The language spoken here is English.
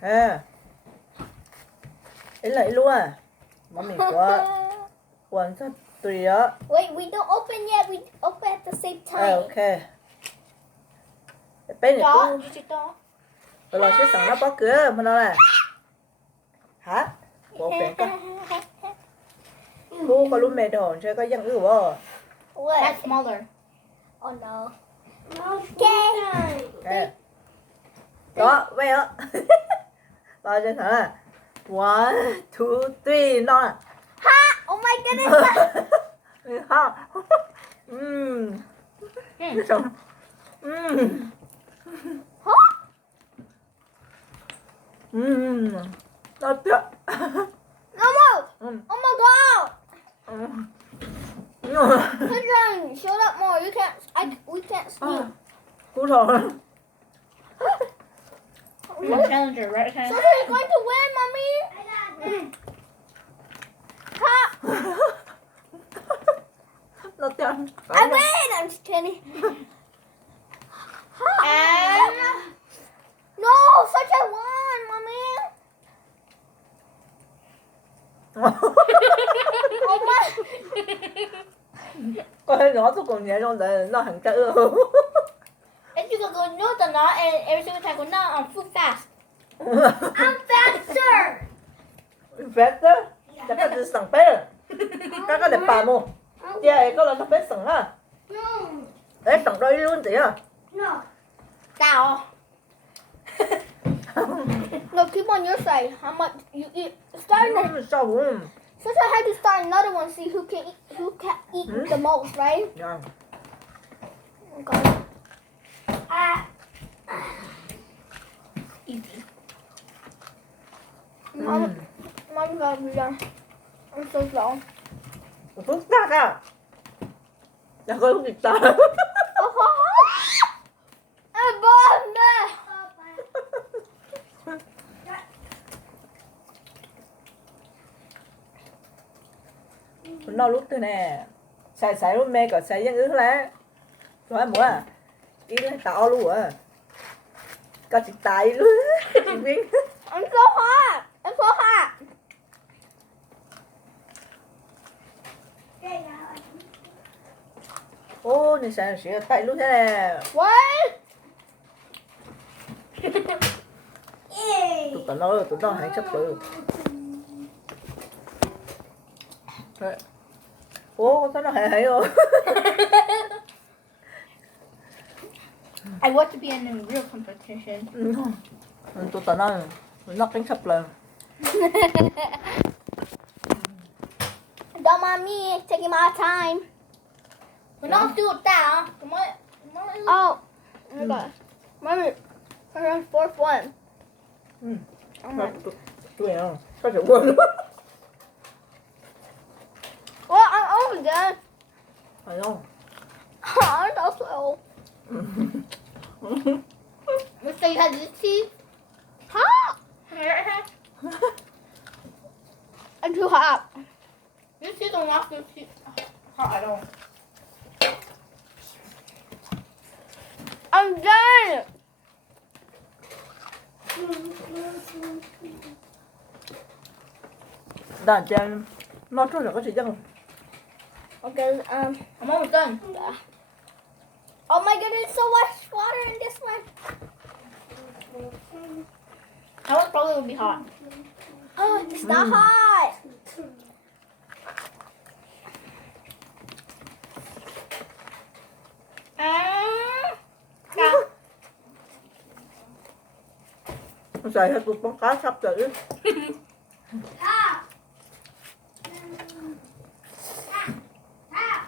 À, ý là ý luôn à. Mommy quá. One, two, three á. Wait, we don't open yet. We open at the same time. Ok. Bé này Đó, cũng chị to. rồi sẽ sẵn nó bó cửa mà nó là. Hả? Bộ phèn cơ. Cô có lúc mẹ đồ chơi có dân ư bò. What? That's smaller. Oh no. Okay. Ok. Đó, vậy á. Rồi cho thở là. One, two, three, nó. Ha! Oh my goodness. Ha. Mm. Huh? Nó tiếc. No more. Oh my god. Children, shut up more. You can't. We can't sleep. Cú rồi. One challenger, right? So who's going to win, mommy? Ha! Nó tiếc. I win. I'm just kidding. And No, such a one, mommy. Oh my. Con thấy nhỏ tôi còn nhẹ trong đấy nó hẳn chạy ư. if you could go no the knot and every single time go no, I'm full fast. I'm faster. Phép đó. Chắc là sẵn phép. Các cái đẹp bà mô. Dạ, có là nó phép sẵn á. No. Đấy, sẵn đôi luôn tí à. No. Cow. No, keep on your side. How much you eat? Start. Sao không? Since I had to start another one, see who can eat the most, right? Dạ. Okay. Easy. Mom, gotta be done. I'm so slow. Phức tắc à. Dạ coi không kịp ta. I'm born there. Nó lúc thế nè. Xài lúc mẹ có xài dân ứ lá. Rồi mua à. Ý nó tạo luôn à. Có chị tài luôn. Chị biết. I'm so hot. I'm so hot. Ô, nhìn xài xịa tay luôn thế nè. What? Tụi nó hãy sắp từ. Ô, sao nó hãy rồi. I want to be in a real competition. Tụi nó cánh sắp lần. Don't mind me taking my time. But not do it that. Come on. Oh, my gosh. Mommy, I'm fourth one. Oh my. Tụi nó có thể quên. Well, I'm over there. Phải không? I'm so slow. You say you had this teeth? Hot. I'm too hot. This teeth don't want this teeth hot at all. I'm done. Đàn chân nó cho là có gì không? Okay, I'm almost done. oh my goodness, so much water in this one. That one probably will be hot. Oh, it's not hot. Yeah. Xài hết cục bóng cá sắp rồi. Ah.